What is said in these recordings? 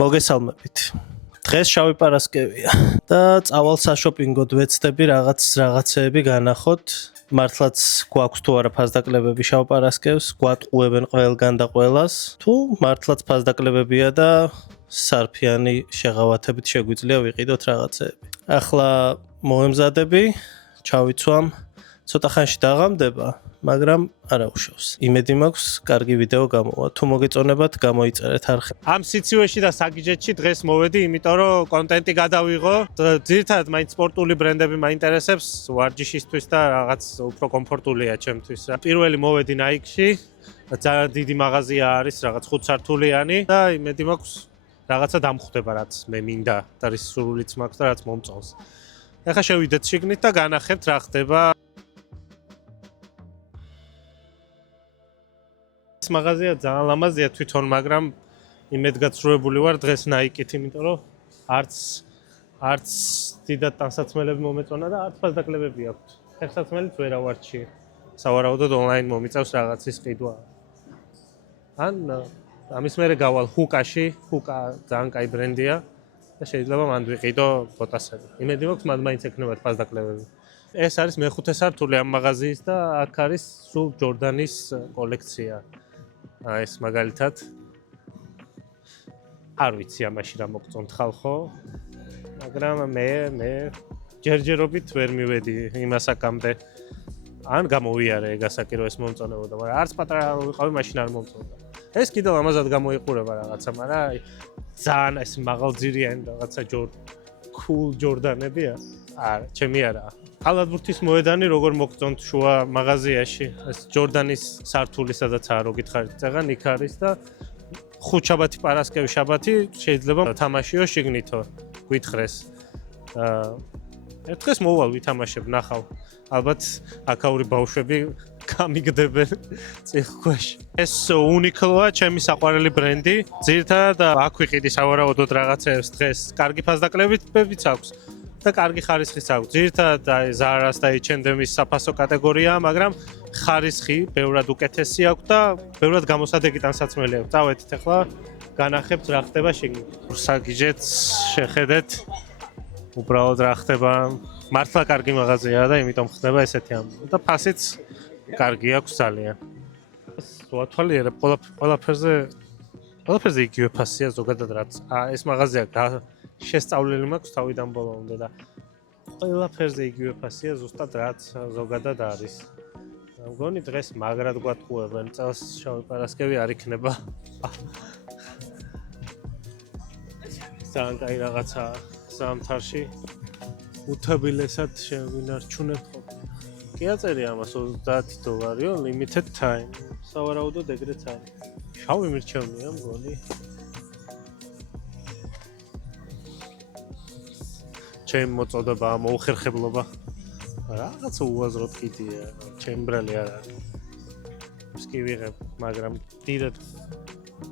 მოგესალმებით. დღეს შავი პარასკევია და წავალ საშოპინგოდ ვეცდები რაღაცეები განახოთ. მართლაც გვაქვს თუ არა ფასდაკლებები შავ პარასკევს, გვატყუებენ ყველგან და ყველას. თუ მართლაც ფასდაკლებებია და სარფიანი შეღავათებით შეგვიძლია ვიყიდოთ რაღაცეები. ახლა მოემზადები, ჩავიცვამ, ცოტა ხანში დაღამდება, მაგრამ არა უშავს. იმედი მაქვს, კარგი ვიდეო გამოვა. თუ მოგეწონებათ, გამოიწერეთ არხი. ამ სიცივეში და საგიჯეთში დღეს მოვედი, იმიტომ რომ კონტენტი გადავიღო. ძირითადად მაინც სპორტული ბრენდები მაინტერესებს, ვარჯიშისთვის და რაღაც უფრო კომფორტულია ჩემთვის. პირველი მოვედი Nike-ში, ძალიან დიდი მაღაზია არის, რაღაც 5 სართულიანი და იმედი მაქვს, რაღაცა დამხვდება, რაც მე მინდა და რის სურვილიც მაქვს და რაც მომწონს. ახლა შევიდეთ შიგნით და განახებთ რა ხდება. ეს მაღაზია ძალიან ლამაზია თვითონ, მაგრამ იმედგაცრუებული ვარ დღეს Nike-ით, იმიტომ რომ არც დიდად ტანსაცმელები მომეწონა და არც ფასდაკლებები აქვს. ფეხსაცმელიც ვერ ავარჩიე. სავარაუდოდ ონლაინ მომიწევს რაღაცის ყიდვა. ან ამის მერე გავალ Hoka-ში, Hoka ძალიან კაი ბრენდია და შეიძლება მანდ ვიყიდო ბოტასები. იმედი მაქვს, მანდ მაინც ექნებათ ფასდაკლებები. ეს არის მეხუთე სართული ამ მაღაზიის და აქ არის სულ ჯორდანის კოლექცია. ეს მაგალითად არ ვიცი ამაში რა მოგწონთ ხალხო, მაგრამ მე ჯერჯერობით ვერ მივედი იმასაკამდე. ან გამოვიარე ეგასაკი რომ ეს მომწონებოდა, მაგრამ არც პატარა ვიყავი, მაშინ არ მომწონდა. ეს კიდევ ამაზად გამოიყურება რაღაცა, მაგრამ აი ძალიან ეს მაღალძირიანი რაღაცა cool ჯორდანებია. არა, ჩემი არაა. ალადბურთის მოედანი როგორ მოგწონთ შუა მაღაზიაში, ეს ჯორდანის სართული სადაცაა რო გითხარით, წეღან იქ არის და ხუთშაბათი პარასკევი შაბათი შეიძლება თამაშიო შიგნითო გვითხრეს. ერთ დღეს მოვალ ვითამაშებ, ნახავ. ალბათ აქაური ბავშვები გამიგდებენ წიხქვაში. ეს უნიკლოა, ჩემი საყვარელი ბრენდი. ძირითადად აქ ვიყიდი სავარაუდოდ რაღაცებს დღეს. კარგი ფასდაკლებიც აქვს. და კარგი ხარისხიც აქვს. ძირითადად Zara-ს და H&M-ის საფასო კატეგორიაა, მაგრამ ხარისხი ბევრად უკეთესი აქვს და ბევრად გამოსადეგი ტანსაცმელი აქვს. წავედით ახლა განახებთ რა ხდება შიგნით. საგიჯეთს შეხედეთ. უბრალოდ რა ხდება. მართლა კარგი მაღაზიაა და იმიტომ ხდება ესეთი ამბავი. და ფასიც კარგი აქვს ძალიან. ვათვალიერებ ყველაფერზე იგივე ფასია ზოგადად რაც. ეს მაღაზია შესწავლილი მაქვს თავიდან ბოლომდე და ყველაფერზე იგივე ფასია ზუსტად რაც ზოგადად არის. მგონი დღეს მაგრად გვატყუებენ, წელს შავი პარასკევი არ იქნება. ძალიან კაი რაღაცა ზამთარში უთაბილესად შევინარჩუნებ ხოლმე. კი აწერი ამას $30 limited time. სავარაუდოდ ეგრეც არის. შავი მირჩევნია მგონი. ჩემ მოწოდება მოუხერხებლობა. რაღაცა უაზროდ კიდია, ჩემბრალი არ არის. ის კი ვიღებ, მაგრამ დიდად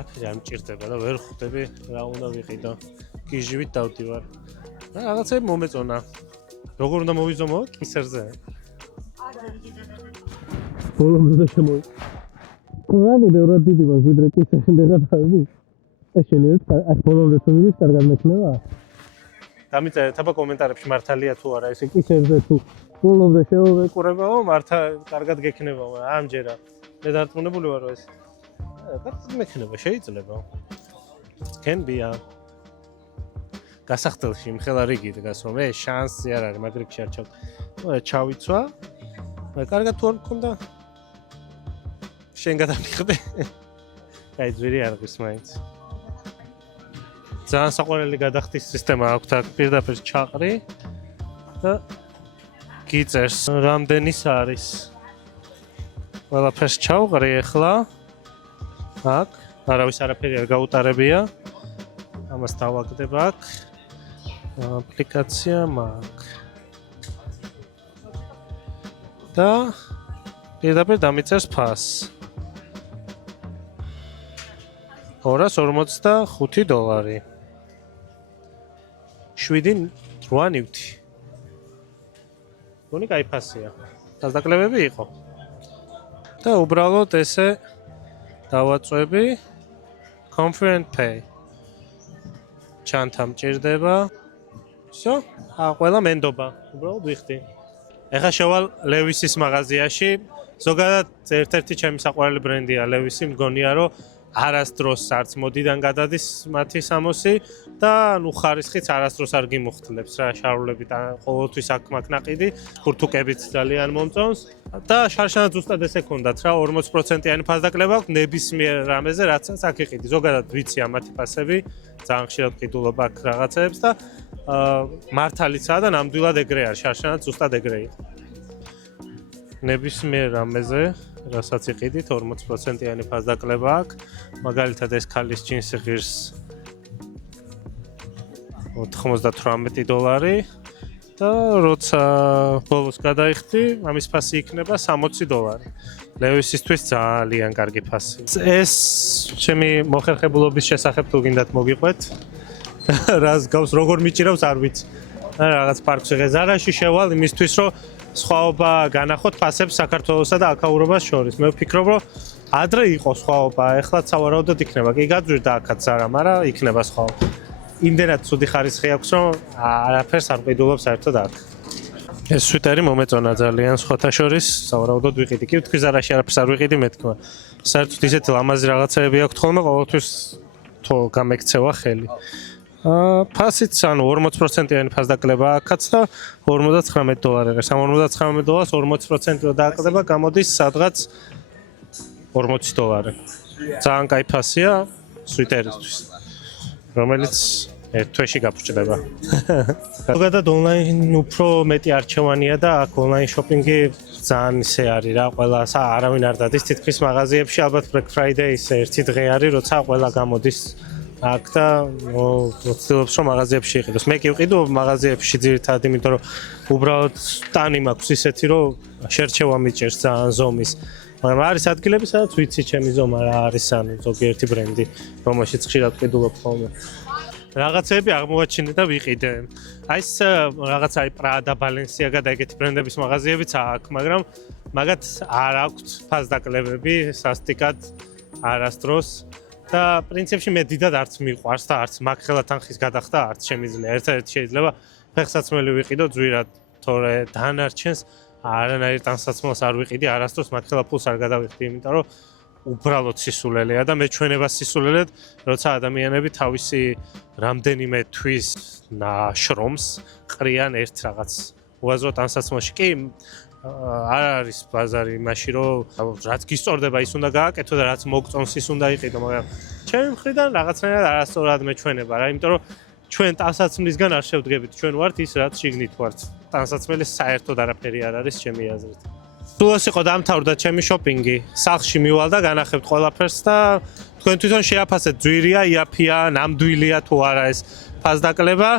აფერი არ მჭირდება და ვერ ხვდები რა უნდა ვიყიდო. გიჟივით დავდივარ. და რაღაცები მომეწონა. როგორ უნდა მოვიზომო? კისერზე. ბოლომდე შემოი. ყველანი ბევრად დიდი მაქვს, ვიდრე კისერი მეგატავები. ეს შეიძლება აი ბოლომდე შემოდის კარგად მექნება. დამიწერეთ აბა კომენტარებში მართალია თუ არა ეს კისერზე თუ ბოლომდე შევეყურებაო, მართა კარგად გექნება, მაგრამ ამჯერა მე დარწმუნებული ვარ რომ ეს კარგად მექნება შეიძლება. can be გასახდელში მხელა რიგი დგას რომ მე შანსი არ არის, მაგრამ რიგში არ ჩავდი. ჩავიცვა. კარგად თუ არ მქონდა შენ გადამიხდე. აი ძვირი არ ღირს მაინც. ძალიან საყვარელი გადახდის სისტემა აქვს აქ, პირდაპირ ჩაყრი და გიწერს რამდენის არის. ყველაფერს ჩავყრი ახლა. აქ არავის არაფერი არ გაუტარებია. ამას დავაგდებ აქ. აპლიკაცია მაქვს. და პირდაპირ დამიწერს ფასს. $245. 7.8 ნივთი. გონი კაი ფასია. ფასდაკლებები იყო. და უბრალოდ ესე დავაწვევი Confident Pay. ჩანთა მჭირდება. Всё, ყველა მენდობა, უბრალოდ ვიხდი. ეხლა შევალ ლევისის მაღაზიაში. ზოგადად ერთ-ერთი ჩემი საყვარელი ბრენდია ლევისი, მგონია რომ არასდროს არც მოდიდან გადადის მათი სამოსი და ნუ ხარისხიც არასდროს არ გიმუხტლებს რა შარულებით ყოველთვის აქ მაკნაყიდი, ხურთუკებით ძალიან მომწონს და შარშანაც ზუსტად ესე ქონდათ რა 40%-იანი ფასდაკლება აქვს ნებისმიერ რამეზე რაცაც აქ იყიდი. ზოგადად ვიცი ამათი ფასები, ძალიან ხშირად ვყიდულობ აქ რაღაცებს და მართალიცაა და ნამდვილად ეგრე არის, შარშანაც ზუსტად ეგრე იყო. ნებისმიერ რამეზე რასაც იყიდით 40%-იანი ფასდაკლება აქვს. მაგალითად ეს ქალის ჯინსი ღირს $98 და როცა ბოლოს გადაიხდი, ამის ფასი იქნება $60. ლევისისთვის ძალიან კარგი ფასი. ეს ჩემი მოხერხებულობის შესახებ თუ გინდათ მოგიყვეთ. რას გავს როგორ მიჭირავს არ ვიცი. რაღაც პარკში ღეზარაში შევალ იმისთვის რომ სხვაობა განახოთ ფასებს საქართველოსა და აქაურობას შორის. მე ვფიქრობ რომ ადრე იყო სხვაობა, ეხლა სავარაუდოდ იქნება. კი გაძვირდა აქაც არა, მაგრამ იქნება სხვაობა. იმდენად ცუდი ხარისხი აქვს რომ არაფერს არ ვყიდულობ საერთოდ აქ. ეს სვიტერი მომეწონა ძალიან სხვათა შორის, სავარაუდოდ ვიყიდი. კი თქვი ზარაში არაფერს არ ვიყიდი მეთქმა. საერთოდ ისეთი ლამაზი რაღაცები აქვს ხოლმე ყოველთვის თო გამექცევა ხელი. ფასიც ანუ 40%-იანი ფასდაკლება აქაც და $49. ამ $49 40% რო დააკლდება, გამოდის სადღაც $40. ძალიან კაი ფასია სვიტერისთვის, რომელიც ერთ თვეში გაფრჩდება. ზოგადად ონლაინ უფრო მეტი არჩევანია და აქ ონლაინ შოპინგი ძალიან ისე არის რა, ყველა არავინ არ დადის თითქმის მაღაზიებში, ალბათ Black Friday ის ერთი დღე არის, როცა ყველა გამოდის აქ და ვცდილობს რომ მაღაზიებში იყიდოს. მე კი ვყიდო მაღაზიებში ძირითადად, იმიტომ რომ უბრალოდ ტანი მაქვს ისეთი, რომ შერჩევა მიჭერს ძალიან ზომის. მაგრამ არის ადგილები, სადაც ვიცი ჩემი ზომა რა არის, ანუ ზოგიერთი ბრენდი, რომელშიც ხშირად ვყიდულობ ხოლმე. რაღაცები აღმოვაჩინე და ვიყიდე. აი ეს რაღაც არის Prada, Balenciaga და ეგეთი ბრენდების მაღაზიებიც აქვს, მაგრამ მაგათ არ აქვთ ფასდაკლებები სასტიკად არასდროს. და პრინციპში მე დიდად არც მიყვარს და არც მაგ ხელა თანხის გადახდა არც შემიძლია. ერთადერთი შეიძლება ფეხსაცმელი ვიყიდო ძვირად, თორე დანარჩენს არანაირ ტანსაცმელს არ ვიყიდი, არასდროს მაგ ხელა ფულს არ გადავიხდი, იმიტომ რომ უბრალოდ სისულელეა და მეჩვენება სისულელედ, როცა ადამიანები თავისი რამდენიმე თვის ნაშრომს ყრიან ერთ რაღაც უაზრო ტანსაცმელში. კი არ არის ბაზარი იმაში, რომ რაც გისწორდება ის უნდა გააკეთო და რაც მოგწონს ის უნდა იყიდო, მაგრამ ჩემი მხრიდან რაღაცნაირად არასწორად მეჩვენება რა, იმიტომ რომ ჩვენ ტანსაცმლისგან არ შევდგებით, ჩვენ ვართ ის, რაც შიგნით ვართ. ტანსაცმელის საერთოდ არაფერი არ არის ჩემი აზრით. სულაც იყო დამთავრდა ჩემი შოპინგი. სახლში მივალ და განახებთ ყველაფერს და თქვენ თვითონ შეაფასეთ, ძვირია, იაფია, ნამდვილია თუ არა ეს ფასდაკლება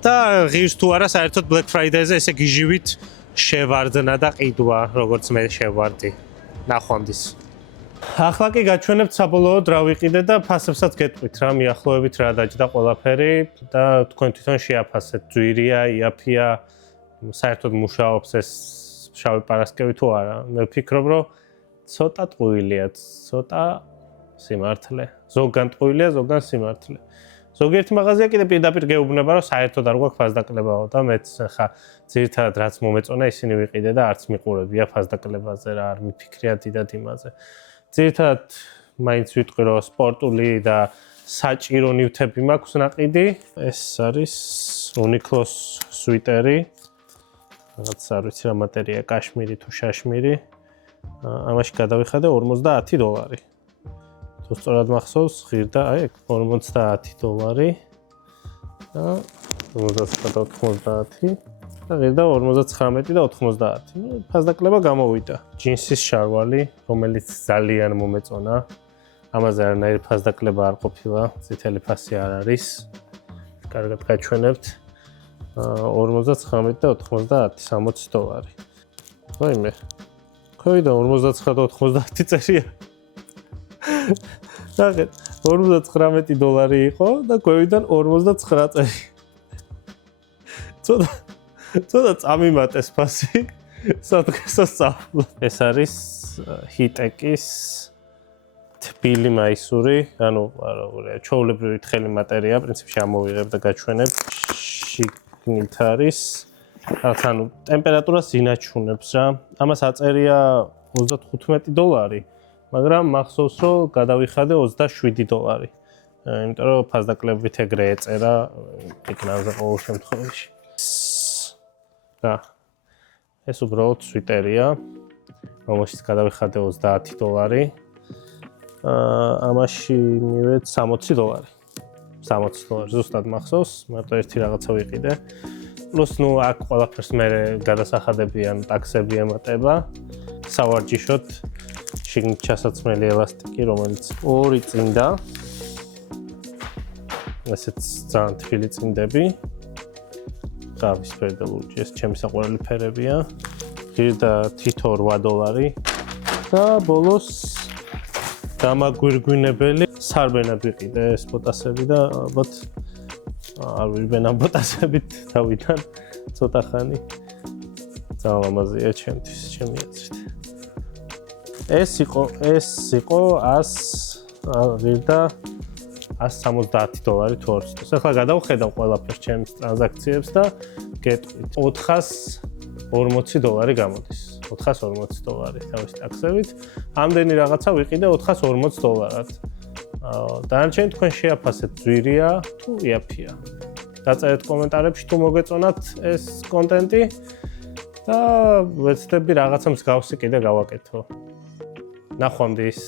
და ღირს თუ არა საერთოდ Black Friday-ზე ესე გიჟივით შევარდნა და ყიდვა, როგორც მე შევარდი. ნახვამდის. ახლა კი გაჩვენებთ საბოლოოდ რა ვიყიდე და ფასებსაც გეტყვით რა, მიახლოებით რა დაჯდა ყველაფერი და თქვენ თვითონ შეაფასეთ, ძვირია, იაფია, საერთოდ მუშაობს ეს შავი პარასკევი თუ არა. მე ვფიქრობ, რომ ცოტა ტყუილია, ცოტა სიმართლე. ზოგან ტყუილია, ზოგან სიმართლე. ზოგიერთი მაღაზია კიდე პირდაპირ გეუბნება, რომ საერთოდ არ გვაქვს ფასდაკლებაო და მეც ხა ძირითადად რაც მომეწონა ისინი ვიყიდე და არც მიყურებია ფასდაკლებაზე რა, არ მიფიქრია დიდად იმაზე. ძირითადად მაინც ვიტყვი, რომ სპორტული და საჭირო ნივთები მაქვს ნაყიდი. ეს არის Uniqlo-ს სვიტერი. რაღაც არ ვიცი რა მატერია, კაშმირი თუ შაშმირი. ამაში გადავიხადე $50. თუ სწორად მახსოვს, ღირდა აი $50 და 50 და ღირდა 59 და 90. ფასდაკლება გამოვიდა. ჯინსის შარვალი, რომელიც ძალიან მომეწონა. ამაზე არანაირი ფასდაკლება არ ყოფილა, წითელი ფასი არ არის. კარგად გაჩვენებთ. 59 და 90, $60. ვაიმე. ხოიდა 59 და 90 წერია. ნახეთ, $59 იყო და გვევიდან 59 წელი. ცოტა წამიმატეს ფასი. სადღესაც წავლა. ეს არის Hitech-ის თბილი მაისური, ანუ ჩვეულებრივი თხელი მატერია, პრინციპში ამოვიღებ და გაჩვენებ. შიგნით არის რაღაც ანუ ტემპერატურას ინაჩუნებს რა. ამას აწერია $35, მაგრამ მახსოვს რომ გადავიხადე $27. იმიტომ რომ ფასდაკლებით ეგრე ეწერა ეკრანზე ყოველ შემთხვევაში. და ეს უბრალოდ სვიტერია, რომელშიც გადავიხადე $30. ამაში მივეც $60. $60 ზუსტად მახსოვს, მარტო ერთი რაღაცა ვიყიდე. პლუს ნუ აქ ყველაფერს მე გადასახადებიან ტაქსები ემატება. სავარჯიშოდ შიგნით ჩასაცმელი ელასტიკი, რომელიც ორი წინდა. ესეც ძალიან თბილი წინდები. ყავის და ლურჯი, ეს ჩემი საყვარელი ფერებია. ღირდა თითო $8 და ბოლოს დამაგვირგვინებელი სარბენად ვიყიდე ეს ბოტასები და ალბათ არ ვირბენ ამ ბოტასებით თავიდან ცოტა ხანი. ძალიან ლამაზია ჩემთვის, ჩემი აზრით. ეს იყო ღირდა $170 თუ 200. ახლა გადავხედავ ყველაფერს ჩემს ტრანზაქციებს და გეტყვით. $440 გამოდის. $440 თავის ტაქსებით. ამდენი რაღაცა ვიყიდე $440-ად. დანარჩენი თქვენ შეაფასეთ, ძვირია თუ იაფია. დაწერეთ კომენტარებში თუ მოგეწონათ ეს კონტენტი და ვეცდები რაღაცა მსგავსი კიდე გავაკეთო. ნახვამდის.